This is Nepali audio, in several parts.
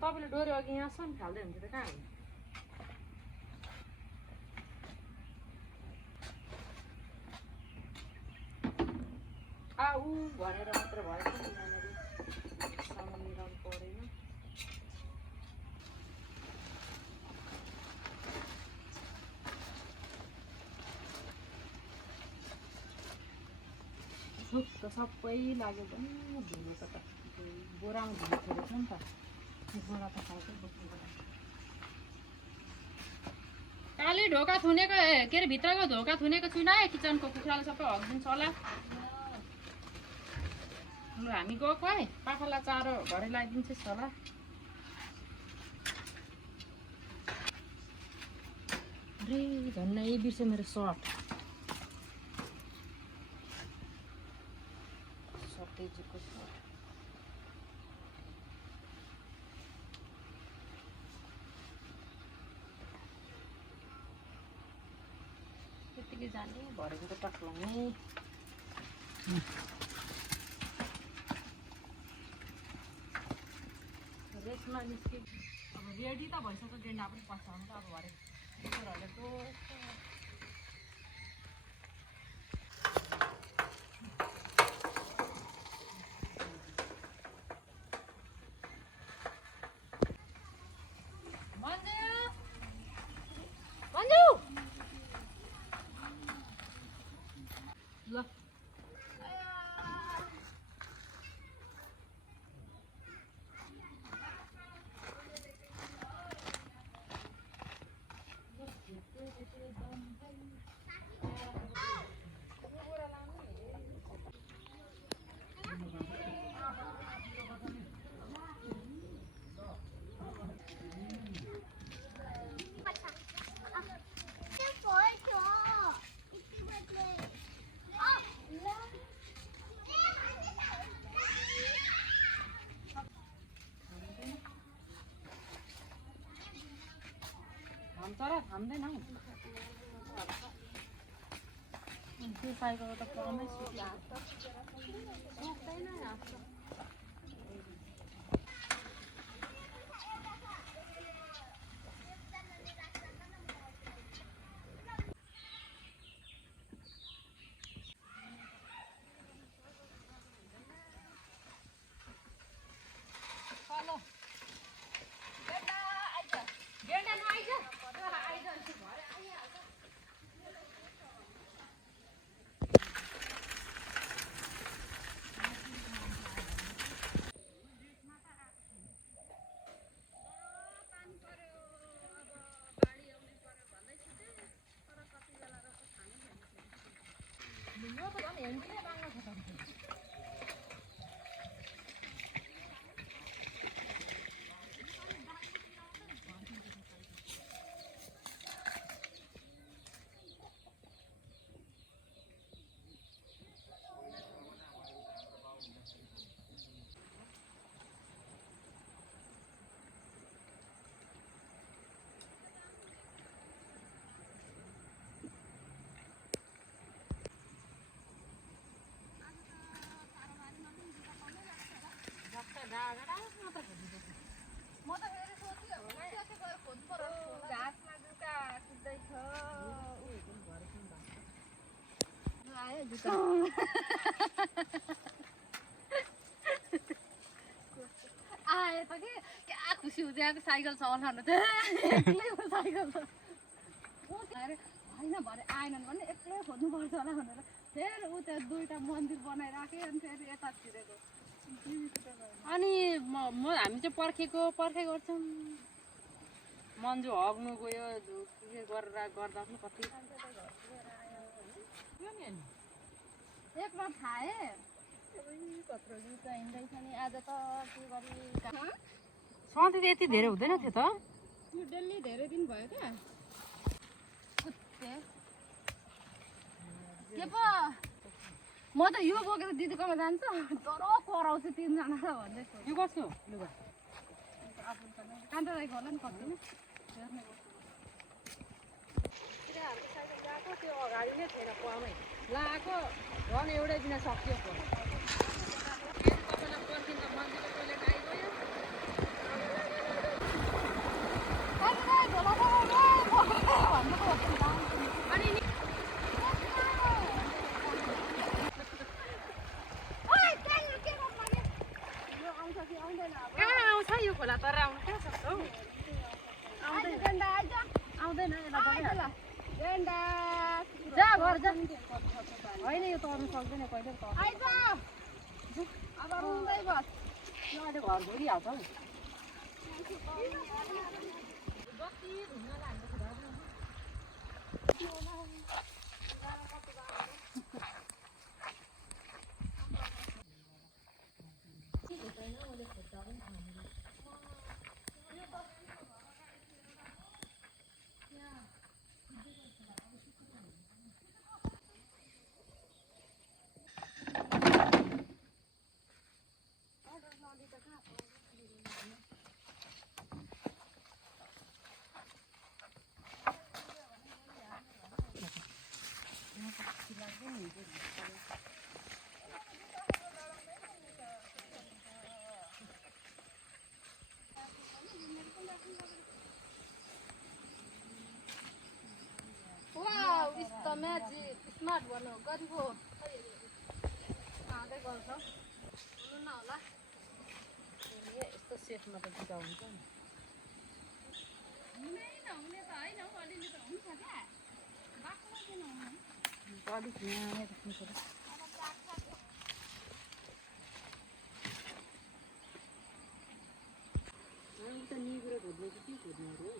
तपाईँले डोरी अघि यहाँसम्म फाल्दै हुन्छ त कहाँ हुन्छ ऊ भनेर मात्र भयो नि यहाँनिर सामान मिलाउनु परेन सुक्क सबै लाग्यो भने धुलो त बोरामा धुलो छोडेको नि त बोरा त खाएकै बोक्नु काली ढोका थुनेको के अरे भित्रको ढोका थुनेको छुइनँ है किचनको कुखुराले सबै हगिदिन्छ होला ल हामी गएको है पाखालाई चारो भरे लगाइदिन्छस् होला अरे झन्नै बिर्स्यो मेरो सर्ट सर्टेजको सर्ट त्यतिकै जाने भरेको त टक्लाउने रेसमा निस्क्यो अब रेडी त भइसक्यो गेन्डा पनि पछाउनु त अब भरे कुकुरहरूले तो ल तर थाम्दैन हौ त्यो साइकल त कमै सुक्दैन म त फेरि सोच्यो गएर खोज्नु पर्यो घाँसमा जुका सुत्दैछ आयो जुका आयो त कि क्या खुसी हुन्छ यहाँ साइकल चलाउनु त एक्लै साइकल त अरे होइन भरे आएनन् भने एक्लै खोज्नुपर्छ होला भनेर फेरि ऊ त्यहाँ दुईवटा मन्दिर बनाइराखेँ अनि फेरि यता छिरेको अनि हामी चाहिँ पर्खेको गर्छौँ मन्जु हग्नु गयो के गरेर गर्दा पनि कति एकमा खाएँ कत्रो जुत्ता हिँड्दैछ नि आज त के गरी सधैँ त यति धेरै हुँदैन थियो त डेली धेरै दिन भयो क्या के पो म त यो बोकेर दिदीकोमा जान्छु तर कराउँछु तिनजना त भन्दैछु यो गर्छु लुगा कान्ता दाइको होला नि कति हेर्ने गएको त्यो अगाडि नै थिएन कुवामै लाएको झन् एउटै दिन सकियो तपाईँलाई पर्खिँदा मन्दिरको टोइलेट आइगयो अनि कहाँ आउँछ यो खोला तर आउनु कहाँ सक्छ हौ आउँदैन जा घर जा होइन यो तर्नु सक्दैन कहिले अब रुँदै बस यो अहिले घर घुरिहाल्छ हौ जति घुम्न Wow, it's the magic. Smart one. गरिबो खाँदै गर्छ हुनु न होला यस्तो सेटमा त बिगा हुन्छ नि हुनै नहुने त होइन हौ अलिअलि त हुन्छ क्या बाक्लो किन हुनु अलिक यहाँ राख्नुपर्छ त निगुरो खोज्ने कि के खोज्नेहरू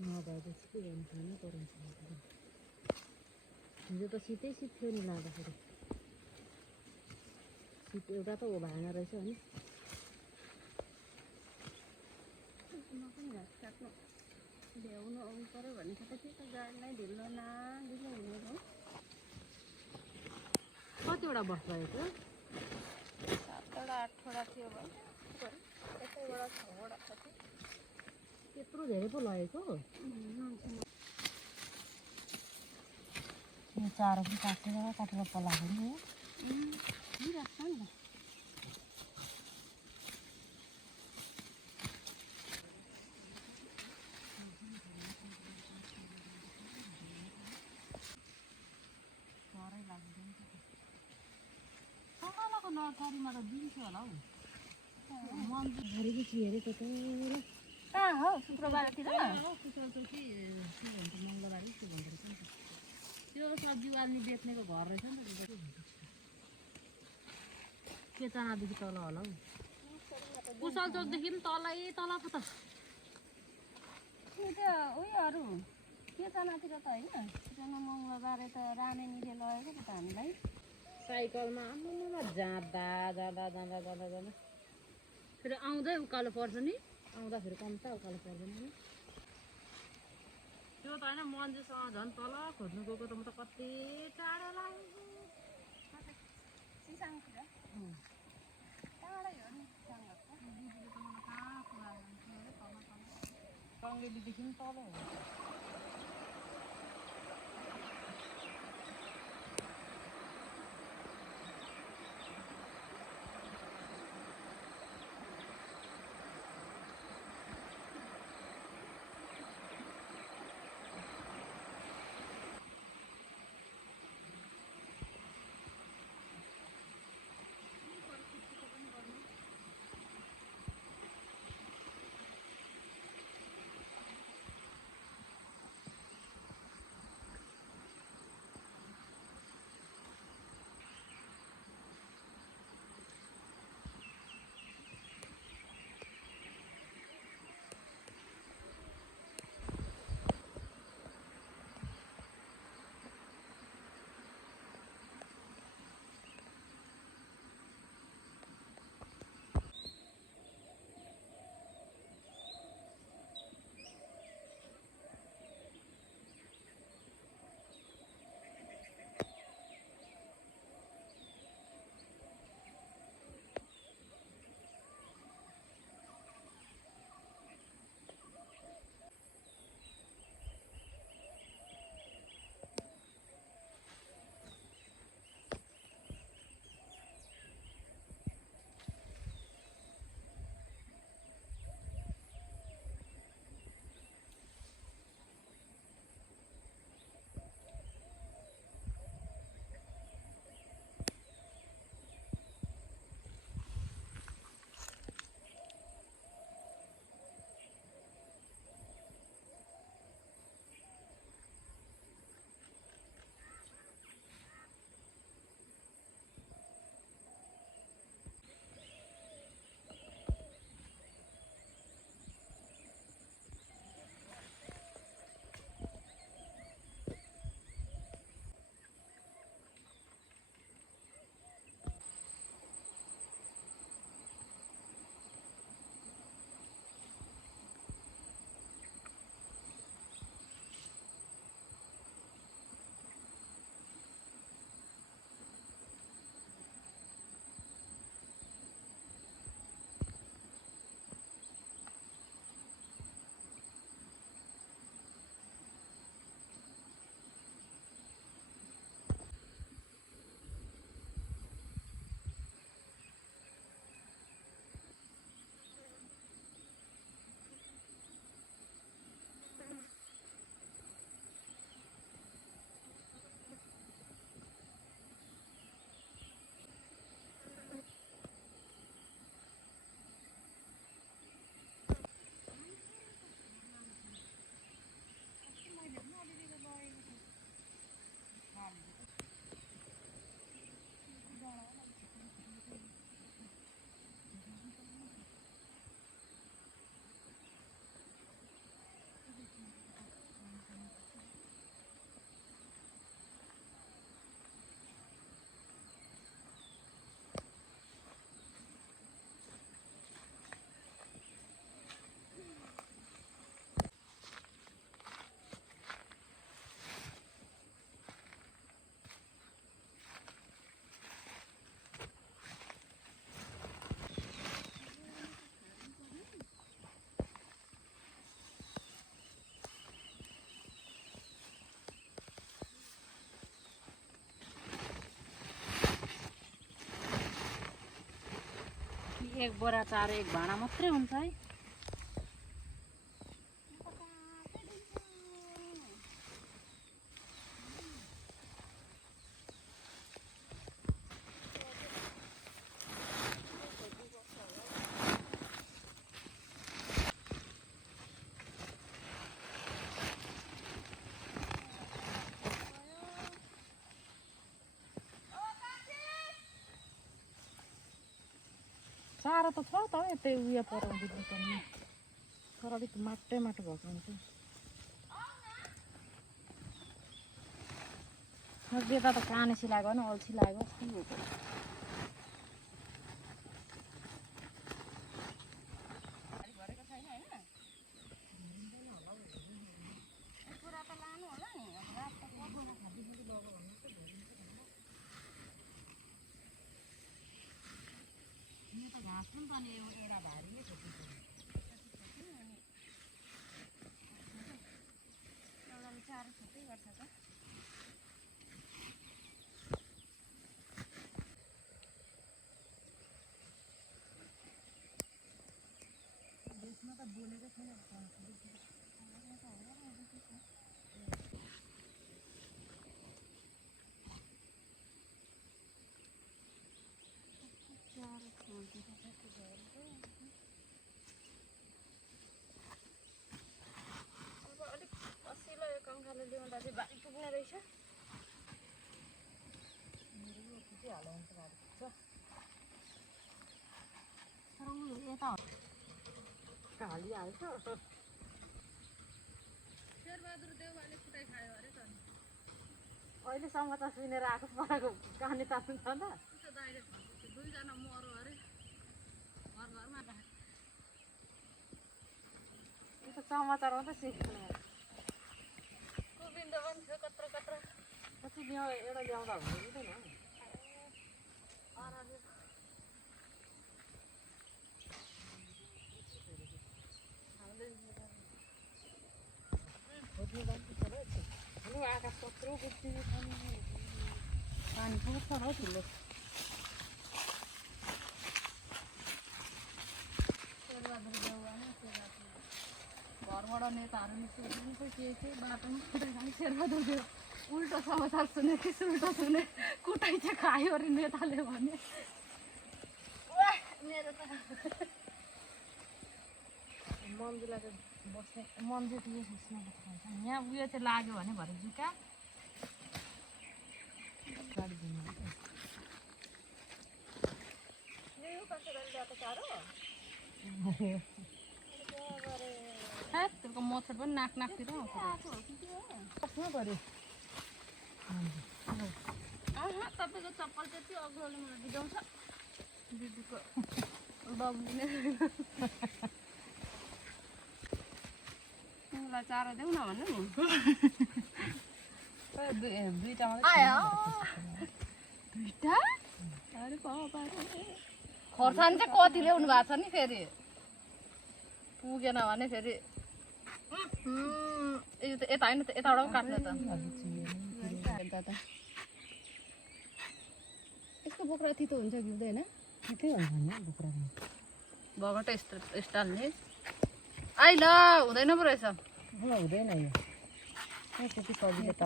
नभएपछि के गर्नु खानै पराउँछ हिजो त सितै सित थियो नि लाँदाखेरि सिट एउटा त ओभाएन रहेछ नि भ्याउनु आउनु पऱ्यो भनेको त के त गाडीलाई ढिलो न ढिलो हुने हो कतिवटा बस रहेको 7वटा 8वटा थियो भने यतैबाट 6वटा कति त्यत्रो धेरै पो लगेको यो 4 कि 5 जग्गा काटेर पलाएको नि हो राख्छ नि त नर्सरीमा त दिन्थ्यो होला हौ मन्दिर झरेपछि हेरेको त कहाँ हौ शुक्रबारतिर शुक्रबार कि के भन्छ मङ्गलबार के भन्दो रहेछ नि त त्यो सब्जी वाल्ने बेच्नेको घर रहेछ नि त के चानादेखि तल होला हौ कुशल चोकदेखि पनि तलै तल पो त त्यो उयोहरू के चानातिर त होइन मङ्गलबार त रामेनीले लगेको त हामीलाई साइकलमा जाँदा फेरि आउँदै उकालो पर्छ नि आउँदा फेरि कम्ता उकालो पर्दैन नि त्यो त होइन मन्जुसँग झन् तल खोज्नु गएको त म त कति टाढो लाग्यो टाढै हो नि दिदीले त मलाई कहाँ कुरा गर्नु तल कङ्गेलीदेखि पनि तल हो एक बोरा चारो एक भाँडा मात्रै हुन्छ है। चारो त छ त यतै उयो पराउँदिनु पर्ने तर अलिक माटै माटो भएको हुन्छ। यता त कानेसी लाग्यो भने अल्छी लाग्यो के हो घाँस पनि त नि एउटा भारी नै छोड्नु पर्यो। एउटाले चारो छुट्टै गर्छ त। देशमा त बोलेकै छैन। अब अलिक असिलो यो कङ्काले ल्याउँदा चाहिँ भारी पुग्ने रहेछ। हाल्नु हुन्छ भारी पुग्छ तर ऊ यता हालिहाल्छ। शेरबहादुर देउवाले कुटाइ खायो अरे त नि। अहिले समाचार सुनेर आएको पराको कहानी तान्नु छ त दाइले भन्छु दुईजना मरो अरे घरमा यो त समाचार मात्रै सिक्ने। गोविन्द पनि थियो कत्रो कत्रो पछि एउटा ल्याउँदा हुँदैन। आकाश कत्रो पानी पुग्छ र ठुलो घरबाट नेताहरू निस्केको के बाटोमा कुटाइ खाने शेरबहादुर देव उल्टो समाचार सुने कि उल्टो सुने कुटाइ चाहिँ खायो अरे नेताले भने। मेरो त मन्जुलाई चाहिँ बस्ने मन्जु त यो सोच्न भन्छ यहाँ उयो चाहिँ लाग्यो भने भरे जुका त्यसको मच्छर पनि नाकतिर आउँछ पऱ्यो। तपाईँको चप्पल त्यति अग्लोले मलाई बिगाउँछ दिदीको बब्लिने मलाई चारो देऊ न भन्नु नि। दुईटा दुईटा अरे खोर्सानी चाहिँ कति ल्याउनु भएको छ नि फेरि पुगेन भने फेरि यता होइन यताबाट पनि काट्नु त यसको बोक्रा तितो हुन्छ कि हुँदैन? ठिकै हुन्छ नि बोक्रा भगट स्टाइल नि आइ ल हुँदैन पो रहेछ। हुँदैन यो त्यति सजिलो त त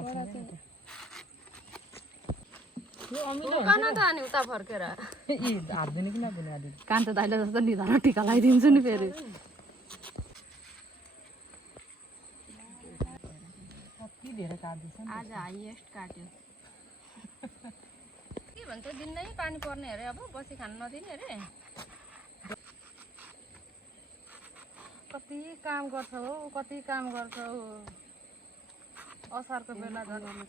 अनि उता फर्केर हात दिने कि नदिने आदि कान्त दाइले जस्तो निधार टिका लगाइदिन्छु नि फेरि। कति धेरै काट्दैछ आज हाइएस्ट काट्यो के भन्छ दिनै पानी पर्ने अरे अब बसी खानु नदिने अरे। कति काम गर्छ हो कति काम गर्छ हो। असारको बेला झन्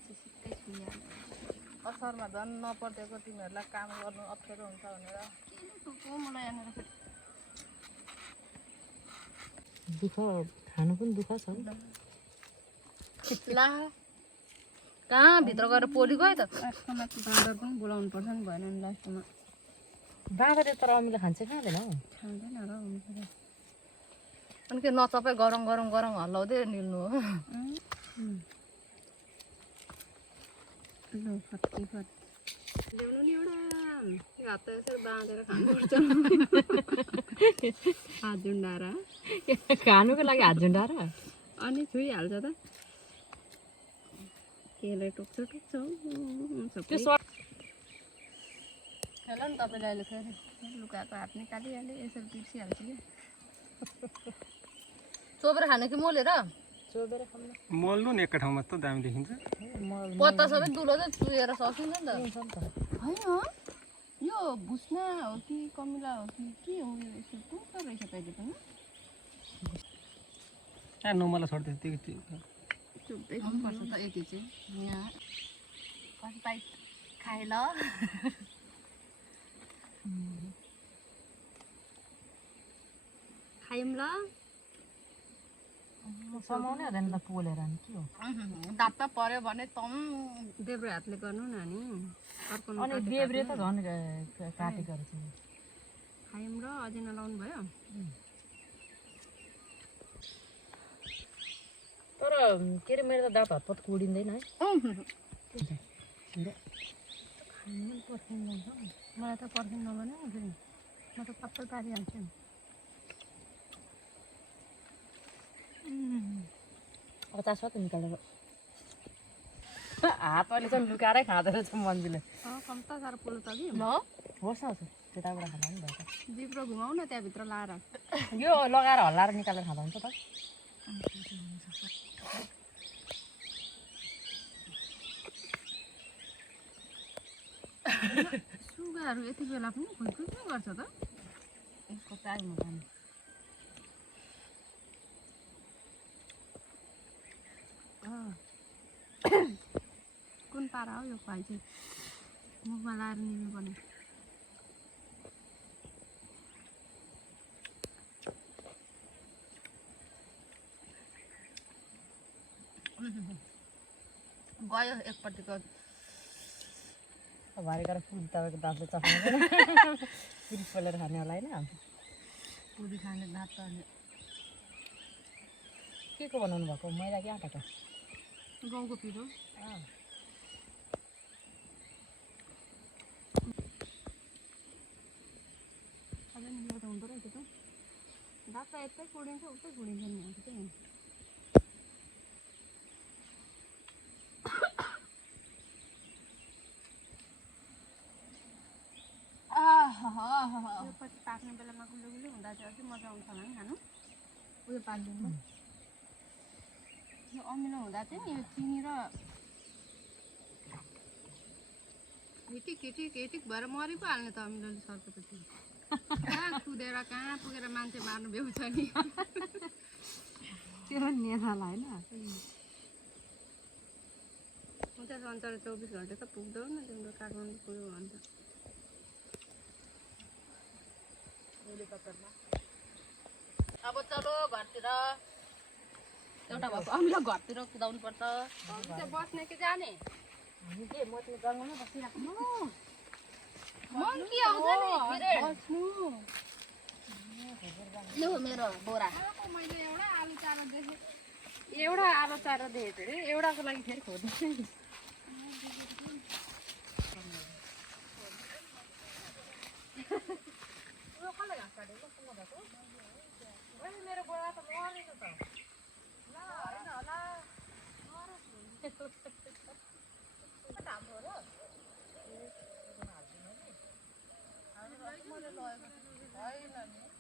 असारमा झन् नपर्देको तिमीहरूलाई काम गर्नु अप्ठ्यारो हुन्छ भनेर मलाई यहाँनिर दुःख खानु पनि दुःख छ ला कहाँ भित्र गएर पोली गयो त बाँदर पनि बोलाउनु पर्छ नि भएन नि लास्टमा। बाँदरले तर अमिलो खान्छ खाँदैन हौ खाँदैन र अनि के नचपाइ गरम गरम गरम हल्लाउँदै निल्नु हो। ल्याउनु नि एउटा हात त यसरी बाँधेर खानुपर्छ हात झुन्डाएर खानुको लागि हात झुन्डाएर अनि छुइहाल्छ त केले टोक्छ त्यो सर्ट हेल नि तपाईँले अहिले फेरि लुकाएको हात निकालिहाल्यो यसरी बिर्सिहाल्छु कि चोपेर खाने कि मोलेर सोधेर खानु मोल्नु नि एकै ठाउँमा त दामी देखिन्छ पत्ता सबै दुलो चाहिँ चुहेर सकिन्छ नि त नि त होइन यो भुस्ना हो कि कमिला हो कि के हो यो यसो टुक्क रहेछ तैँले पनि नोमाला छोड्दै त्यतिकै चुप्दै खानुपर्छ त यति चाहिँ यहाँ कति पाइ खाए ल खायौँ ल समाउनै हुँदैन त पोलेर नि के हो दाप्प पर्यो भने तँ देब्रे हातले गर्नु न नि अर्को अनि देब्रे त झन् काटेको रहेछ खायौँ र अझै नलाउनु भयो तर के अरे मेरो त दाँत हतपत कुडिँदैन है मलाई त पर्खिनु नभने फेरि म त सबै पारिहाल्छु नि अचार सत निकालेर हात अहिले चाहिँ लुकाएरै खाँदो रहेछ मन्जीले कम्ता साह्रो पोलो त कि ल होस् न त्यताबाट खाँदा पनि भयो जिब्रो घुमाउ न त्यहाँभित्र लाएर यो लगाएर हल्लाएर निकालेर खाँदा हुन्छ त सुगाहरू यति बेला पनि खोइ के गर्छ त यसको टाइम हुँदैन कुन पारा हो यो खुवाइ चाहिँ मुखमा लाएर निल्नुपर्ने गयो एकपट्टिको भारी गरेर फुल तपाईँको दाँतले चपाउँदैन पुरी पोलेर खाने होला होइन पुरी खाने दाँत त अनि के को बनाउनु भएको मैदा कि आँटाको गाउँको पिरो अझै निलो त हुँदो रहेछ त दाँत त यतै कुडिन्छ उतै कुडिन्छ नि अन्त चाहिँ पछि पाक्ने बेलामा गुलियो गुलियो हुँदा चाहिँ अझै मजा आउँछ होला नि खानु उयो पाकिदिनु यो अमिलो हुँदा चाहिँ नि यो चिनी र हिटिक हिटिक हिटिक भएर मरि पो हाल्ने त अमिलोले सर्को त त्यो कहाँ कुदेर कहाँ पुगेर मान्छे मार्नु भ्याउँछ नि त्यो पनि नेताला होइन हुन्छ सञ्चार 24 घन्टा त पुग्दैन न तिम्रो काठमाडौँ पुग्यो भन्छ अब चलो घरतिर एउटा भएको अमिलो घरतिर कुदाउनु पर्छ बस्ने कि जाने हामी के मोती जङ्गलमा बसिराख्नु मङ्की आउँछ नि बस्नु लु मेरो बोरा मैले एउटा आलु चारो देखेँ एउटा आलु चारो देखेको अरे एउटाको लागि फेरि खोज्नु मेरो बोरा त मरेको त ल होइन होला मैले लगेको होइन नि